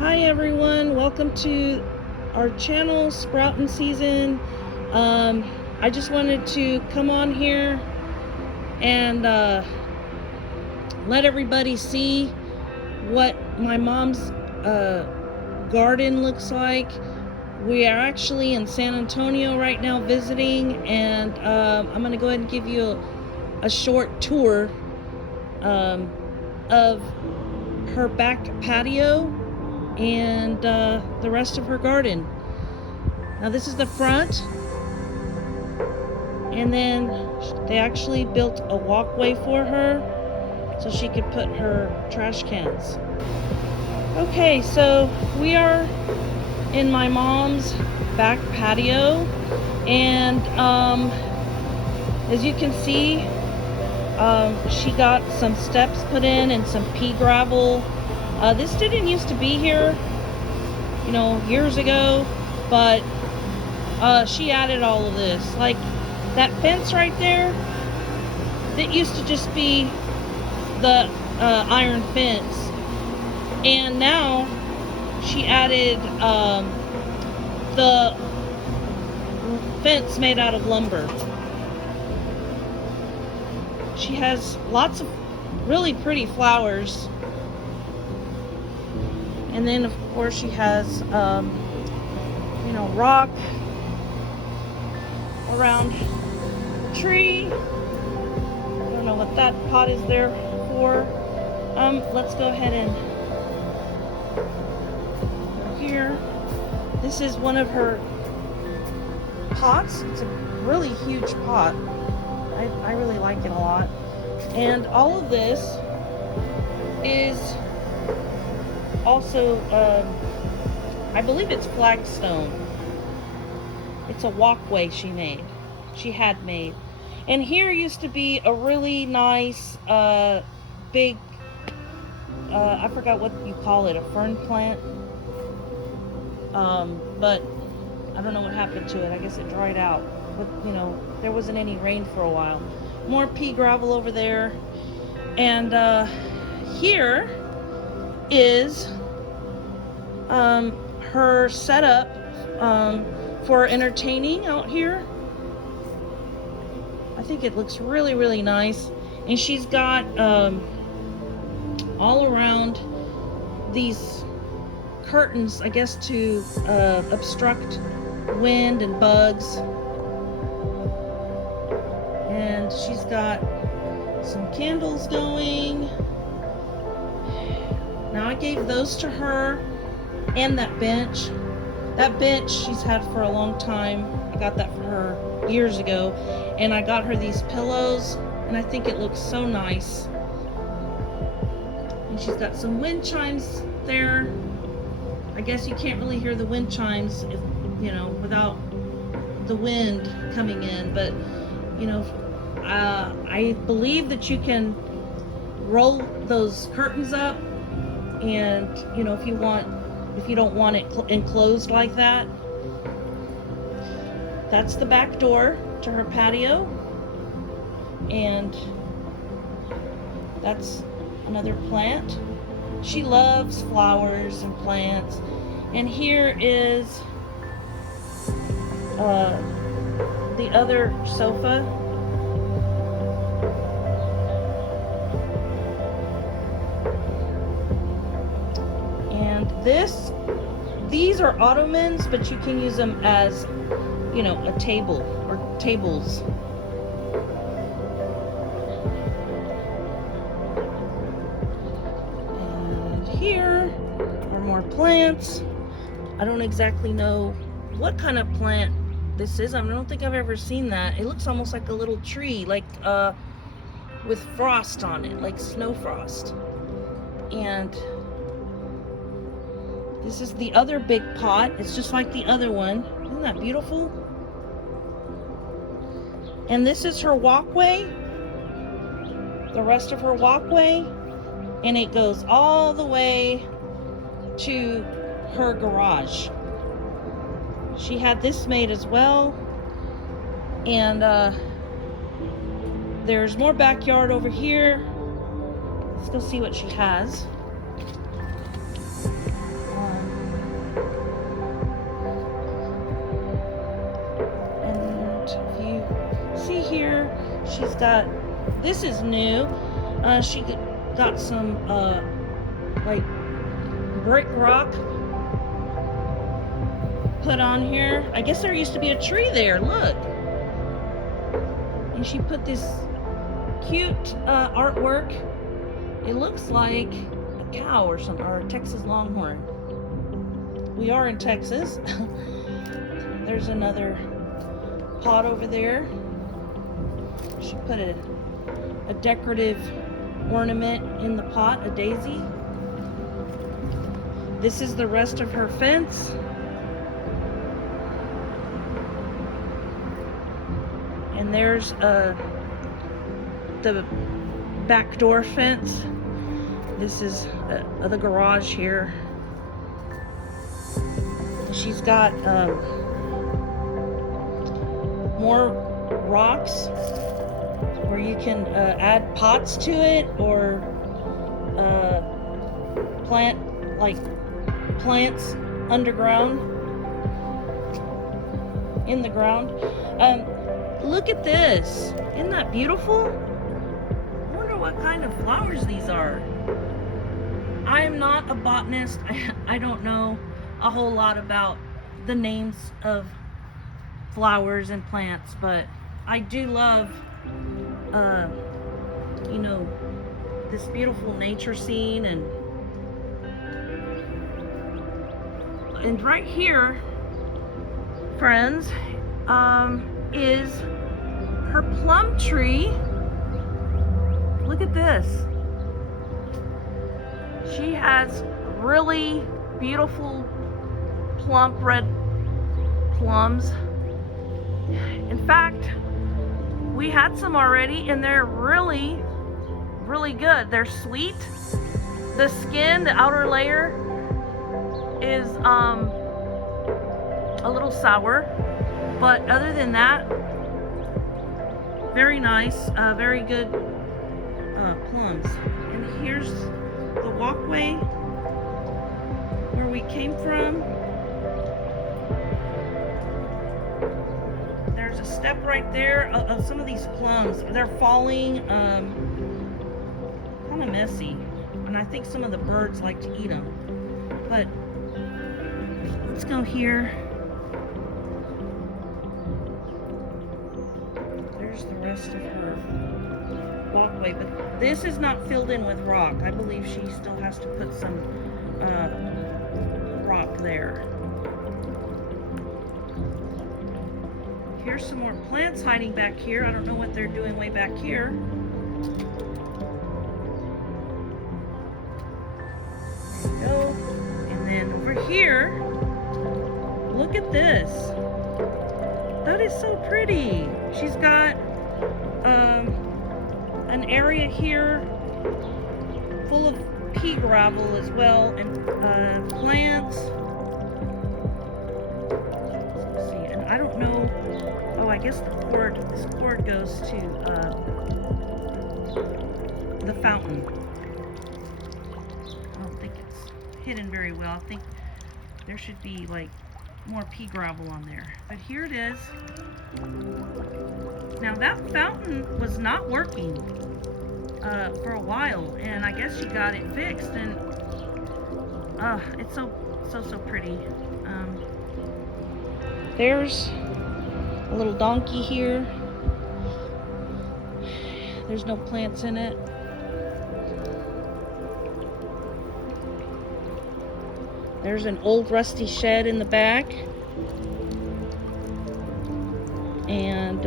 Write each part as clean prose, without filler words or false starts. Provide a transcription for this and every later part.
Hi everyone, welcome to our channel, Sproutin' Season. I just wanted to come on here and let everybody see what my mom's garden looks like. We are actually in San Antonio right now visiting, and I'm going to go ahead and give you a short tour of her back patio and the rest of her garden. Now this is the front, and then they actually built a walkway for her so she could put her trash cans. Okay, so we are in my mom's back patio, and as you can see, she got some steps put in and some pea gravel. This didn't used to be here, you know, years ago, but she added all of this. Like that fence right there, that used to just be the iron fence, and now she added the fence made out of lumber. She has lots of really pretty flowers. And then of course she has, you know, rock around the tree. I don't know what that pot is there for. Let's go ahead and here. This is one of her pots. It's a really huge pot. I really like it a lot. And all of this is also, I believe it's flagstone. It's a walkway she had made. And here used to be a really nice, big, I forgot what you call it, a fern plant. But I don't know what happened to it. I guess it dried out. But, you know, there wasn't any rain for a while. More pea gravel over there. And here is her setup for entertaining out here. I think it looks really, really nice. And she's got all around these curtains, I guess, to obstruct wind and bugs. And she's got some candles going. Now I gave those to her, and that bench. That bench she's had for a long time. I got that for her years ago. And I got her these pillows, and I think it looks so nice. And she's got some wind chimes there. I guess you can't really hear the wind chimes, if, you know, without the wind coming in, but you know, I believe that you can roll those curtains up, and you know, if you don't want it enclosed like that. That's the back door to her patio, and that's another plant. She loves flowers and plants. And here is the other sofa. And these are ottomans, but you can use them as, you know, a table or tables. And here are more plants. I don't exactly know what kind of plant this is. I don't think I've ever seen that. It looks almost like a little tree, like with frost on it, like snow frost. And this is the other big pot. It's just like the other one. Isn't that beautiful? And this is her walkway, the rest of her walkway, and it goes all the way to her garage. She had this made as well. And there's more backyard over here. Let's go see what she has. she's got, this is new. She got some like brick rock put on here. I guess there used to be a tree there, look. And she put this cute artwork. It looks like a cow or something, or a Texas Longhorn. We are in Texas. There's another pot over there. She put a decorative ornament in the pot, a daisy. This is the rest of her fence. And there's the back door fence. This is the garage here. She's got more rocks where you can add pots to it, or plant like plants underground, in the ground. Look at this. Isn't that beautiful? I wonder what kind of flowers these are. I am not a botanist. I don't know a whole lot about the names of flowers and plants, but I do love you know, this beautiful nature scene. And right here, friends, is her plum tree. Look at this. She has really beautiful plump red plums. In fact, we had some already, and they're really good. They're sweet. The skin, the outer layer, is a little sour, but other than that, very nice, very good plums. And here's the walkway where we came from. There's a step right there of some of these plums. They're falling, kind of messy, and I think some of the birds like to eat them. But let's go here. There's the rest of her walkway, but this is not filled in with rock. I believe she still has to put some rock there. Here's some more plants hiding back here. I don't know what they're doing way back here. There you go. And then over here, look at this. That is so pretty. She's got an area here full of pea gravel as well, and plants. Let's see, and I don't know. Oh, I guess this cord goes to the fountain. I don't think it's hidden very well. I think there should be like more pea gravel on there. But here it is. Now that fountain was not working for a while, and I guess she got it fixed, and it's so pretty. There's a little donkey here. There's no plants in it. There's an old rusty shed in the back. And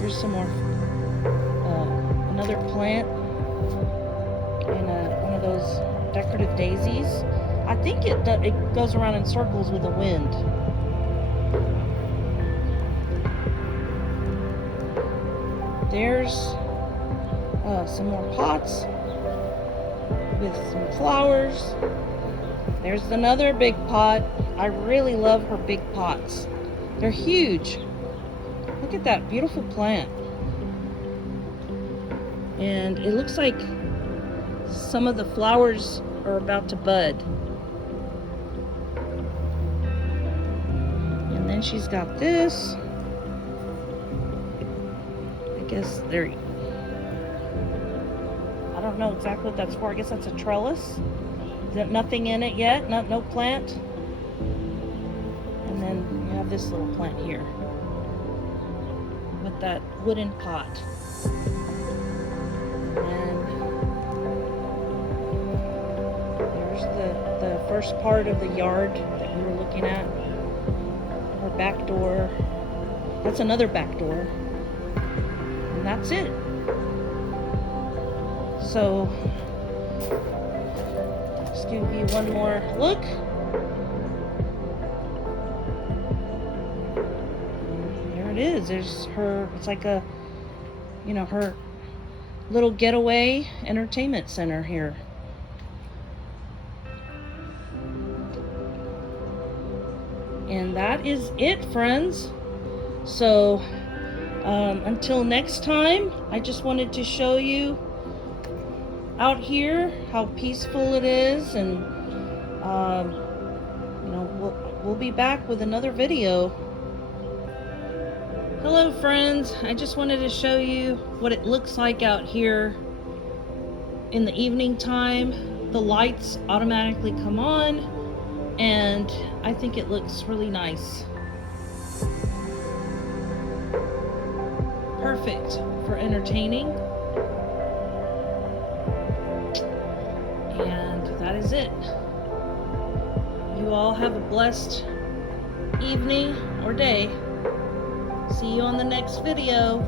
here's some more, another plant, and one of those decorative daisies. I think it goes around in circles with the wind. There's some more pots with some flowers. There's another big pot. I really love her big pots. They're huge. Look at that beautiful plant. And it looks like some of the flowers are about to bud. And then she's got this. guess there. I don't know exactly what that's for. I guess that's a trellis. Nothing in it yet. No plant. And then you have this little plant here with that wooden pot. And there's the first part of the yard that we were looking at. Our back door. That's another back door. And that's it. So, just give you one more look. There it is. There's her, it's like a, you know, her little getaway entertainment center here. And that is it, friends. So, until next time, I just wanted to show you out here how peaceful it is, and you know, we'll be back with another video. Hello friends, I just wanted to show you what it looks like out here in the evening time. The lights automatically come on, and I think it looks really nice. Perfect for entertaining. And that is it. You all have a blessed evening or day. See you on the next video.